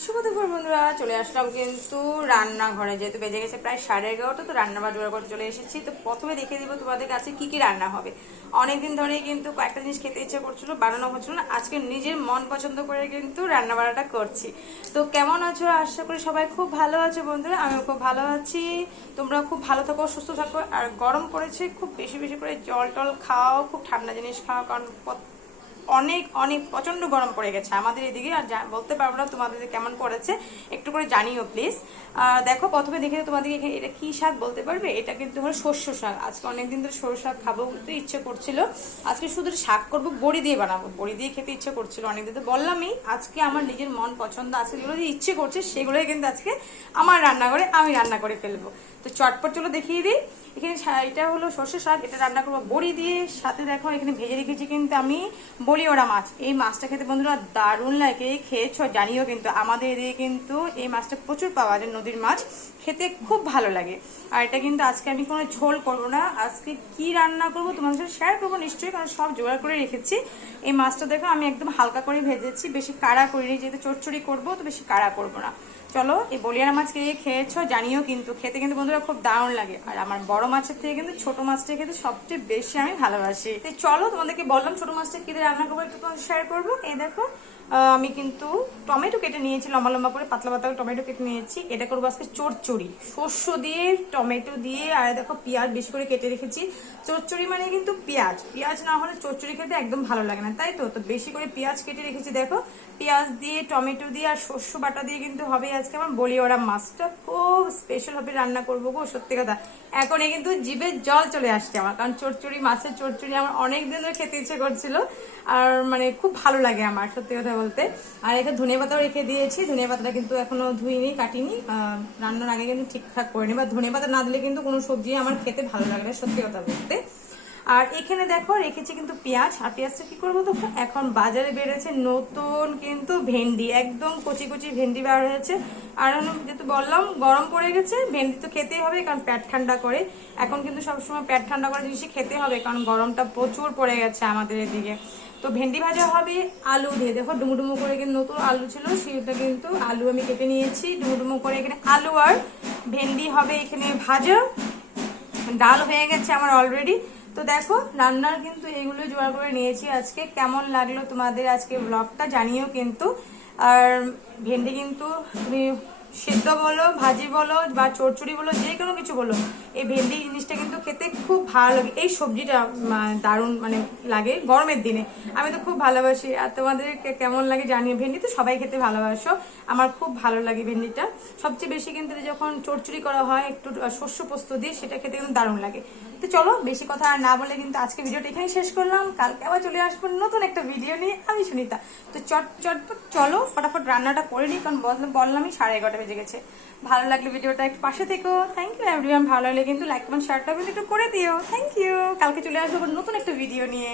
শুভ দুপুর বন্ধুরা, চলে আসলাম কিন্তু রান্নাঘরে। যেহেতু বেজে গেছে প্রায় 11:30, তো রান্না বান্না করে চলে এসেছি। তো প্রথমে দেখিয়ে দিব তোমাদের কাছে কি কি রান্না হবে। অনেকদিন ধরেই কিন্তু কয়েকটা জিনিস খেতে ইচ্ছে করছিল, বানানো হচ্ছিল না। আজকে নিজের মন পছন্দ করে কিন্তু রান্না বান্নাটা করছি। তো কেমন আছো? আশা করি সবাই খুব ভালো আছো বন্ধুরা, আমিও খুব ভালো আছি। তোমরা খুব ভালো থাকো, সুস্থ থাকো। আর গরম পড়েছে, খুব বেশি বেশি করে জল টল খাও, খুব ঠান্ডা জিনিস খাও, কারণ অনেক অনেক প্রচন্ড গরম পড়ে গেছে আমাদের এদিকে। আর বলতে পারবো না তোমাদের কেমন পড়েছে, একটু করে জানিও প্লিজ। দেখো, প্রথমে দেখে তোমাদেরকে এখানে এটা কি শাক বলতে পারবে? এটা কিন্তু হলো শস্য শাক। আজকে অনেকদিন ধরে সরু শাক খাবো তো ইচ্ছে করছিল। আজকে শুধু শাক করবো, বড়ি দিয়ে বানাবো। বড়ি দিয়ে খেতে ইচ্ছে করছিল অনেকদিন, তো বললামই আজকে আমার নিজের মন পছন্দ আছে, যেগুলো দিয়ে ইচ্ছে করছে সেগুলোই কিন্তু আজকে আমার রান্নাঘরে আমি রান্না করে ফেলবো। তো চটপট চলো দেখিয়ে দিই। এখানে এটা হলো সর্ষে শাক, এটা রান্না করবো বড়ি দিয়ে। সাথে দেখো এখানে ভেজে রেখেছি কিন্তু আমি বড়িওড়া মাছ। এই মাছটা খেতে বন্ধুরা দারুণ লাগে, খেয়েছো জানিও। কিন্তু আমাদের এদিকে কিন্তু এই মাছটা প্রচুর পাওয়া যায়, নদীর মাছ, খেতে খুব ভালো লাগে। আর এটা কিন্তু আজকে আমি কোনো ঝোল করবো না, আজকে কি রান্না করবো তোমাদের সাথে শেয়ার করবো নিশ্চয়ই, কারণ সব জোগাড় করে রেখেছি। এই মাছটা দেখো আমি একদম হালকা করে ভেজেছি, বেশি কাড়া করিনি, যেহেতু চচ্চড়ি করবো তো বেশি কাড়া করবো না। চলো, এই বলিয়ানা মাছ খেয়েছো জানিও, কিন্তু খেতে কিন্তু বন্ধুরা খুব দারুণ লাগে। আর আমার বড় মাছের থেকে কিন্তু ছোট মাছটা খেতে সবচেয়ে বেশি আমি ভালোবাসি। চলো, তোমাদেরকে বললাম ছোট মাছটা কি দিয়ে রান্না করবো একটু তোমাদের শেয়ার করবো। এই দেখো, আমি কিন্তু টমেটো কেটে নিয়েছি, লম্বা লম্বা করে পাতলা পাতলা টমেটো কেটে নিয়েছি। এটা করবো আজকে চচ্চড়ি, শস্য দিয়ে টমেটো দিয়ে। আর দেখো পেঁয়াজ বেশি করে কেটে রেখেছি। চচ্চড়ি মানে কিন্তু পেঁয়াজ, পেঁয়াজ না হলে চচ্চড়ি খেতে একদম ভালো লাগে না, তাই তো। তো বেশি করে পেঁয়াজ কেটে রেখেছি। দেখো, পেঁয়াজ দিয়ে টমেটো দিয়ে আর শস্য বাটা দিয়ে কিন্তু হবে আজকে আমার বলিওড়া মাছটা। খুব স্পেশাল ভাবে রান্না করবো গো, সত্যি কথা। এখন কিন্তু জিভে জল চলে আসছে আমার, কারণ চচ্চড়ি, মাছের চচ্চড়ি আমার অনেক দিন ধরে খেতে ইচ্ছে করছিল। আর মানে খুব ভালো লাগে আমার, সত্যি কথা বলতে। আর এখানে ধনে পাতাও রেখে দিয়েছি। ধনে পাতাটা কিন্তু এখনো ধুইনি, কাটিনি, রান্নার আগে কিন্তু ঠিকঠাক করে নি। বা ধনে পাতা না দিলে কিন্তু কোনো সবজি আমার খেতে ভালো লাগে না, সত্যি কথা বলতে। আর এখানে দেখো রেখেছি কিন্তু পেঁয়াজ। আর পেঁয়াজটা কি করবো দেখো, এখন বাজারে বেড়েছে নতুন কিন্তু ভেন্ডি, একদম কচি কচি ভেন্ডি বার হয়েছে। আর যেহেতু বললাম গরম পড়ে গেছে, ভেন্ডি তো খেতেই হবে, কারণ পেট ঠান্ডা করে। এখন কিন্তু সবসময় পেট ঠান্ডা করে জিনিসই খেতে হবে, কারণ গরমটা প্রচুর পড়ে গেছে আমাদের এদিকে। তো ভেন্ডি ভাজা হবে আলু দিয়ে। দেখো ডুমুডুমু করে কিন্তু নতুন আলু ছিল, সেটা কিন্তু আলু আমি কেটে নিয়েছি ডুমুডুমু করে। এখানে আলু আর ভেন্ডি হবে এখানে ভাজা। ডাল হয়ে গেছে আমার অলরেডি। তো দেখো, রান্নার কিন্তু এইগুলো জোগাড় করে নিয়েছি আজকে। কেমন লাগলো তোমাদের আজকে ব্লগটা জানিও কিন্তু। আর ভেন্ডি কিন্তু তুমি সিদ্ধ বলো, ভাজি বলো, বা চচ্চড়ি বলো, যে কোনো কিছু বলো, এই ভেন্ডি জিনিসটা কিন্তু খেতে খুব ভালো লাগে। এই সবজিটা দারুণ মানে লাগে গরমের দিনে, আমি তো খুব ভালোবাসি। আর তোমাদের কেমন লাগে জানিও। ভেন্ডি তো সবাই খেতে ভালোবাসো, আমার খুব ভালো লাগে ভেন্ডিটা। সবচেয়ে বেশি কিন্তু যখন চচ্চড়ি করা হয় একটু শস্য পোস্ত দিয়ে, সেটা খেতে কিন্তু দারুণ লাগে। তো চলো, বেশি কথা আর না বলে কিন্তু আজকে ভিডিওটা এখানেই শেষ করলাম। কালকে আবার চলে আসবো নতুন একটা ভিডিও নিয়ে, আমি সুনিতা। তো চটপট চলো ফটাফট রান্নাটা করে নিই, কারণ বললামই 11:30 বেজে গেছে। ভালো লাগলে ভিডিওটা একটু পাশে থেকো, থ্যাংক ইউ এভরিওয়ান। ভালো লাগলে কিন্তু লাইক কমেন্ট শেয়ারটা কিন্তু একটু করে দিও, থ্যাংক ইউ। কালকে চলে আসবো নতুন একটা ভিডিও নিয়ে।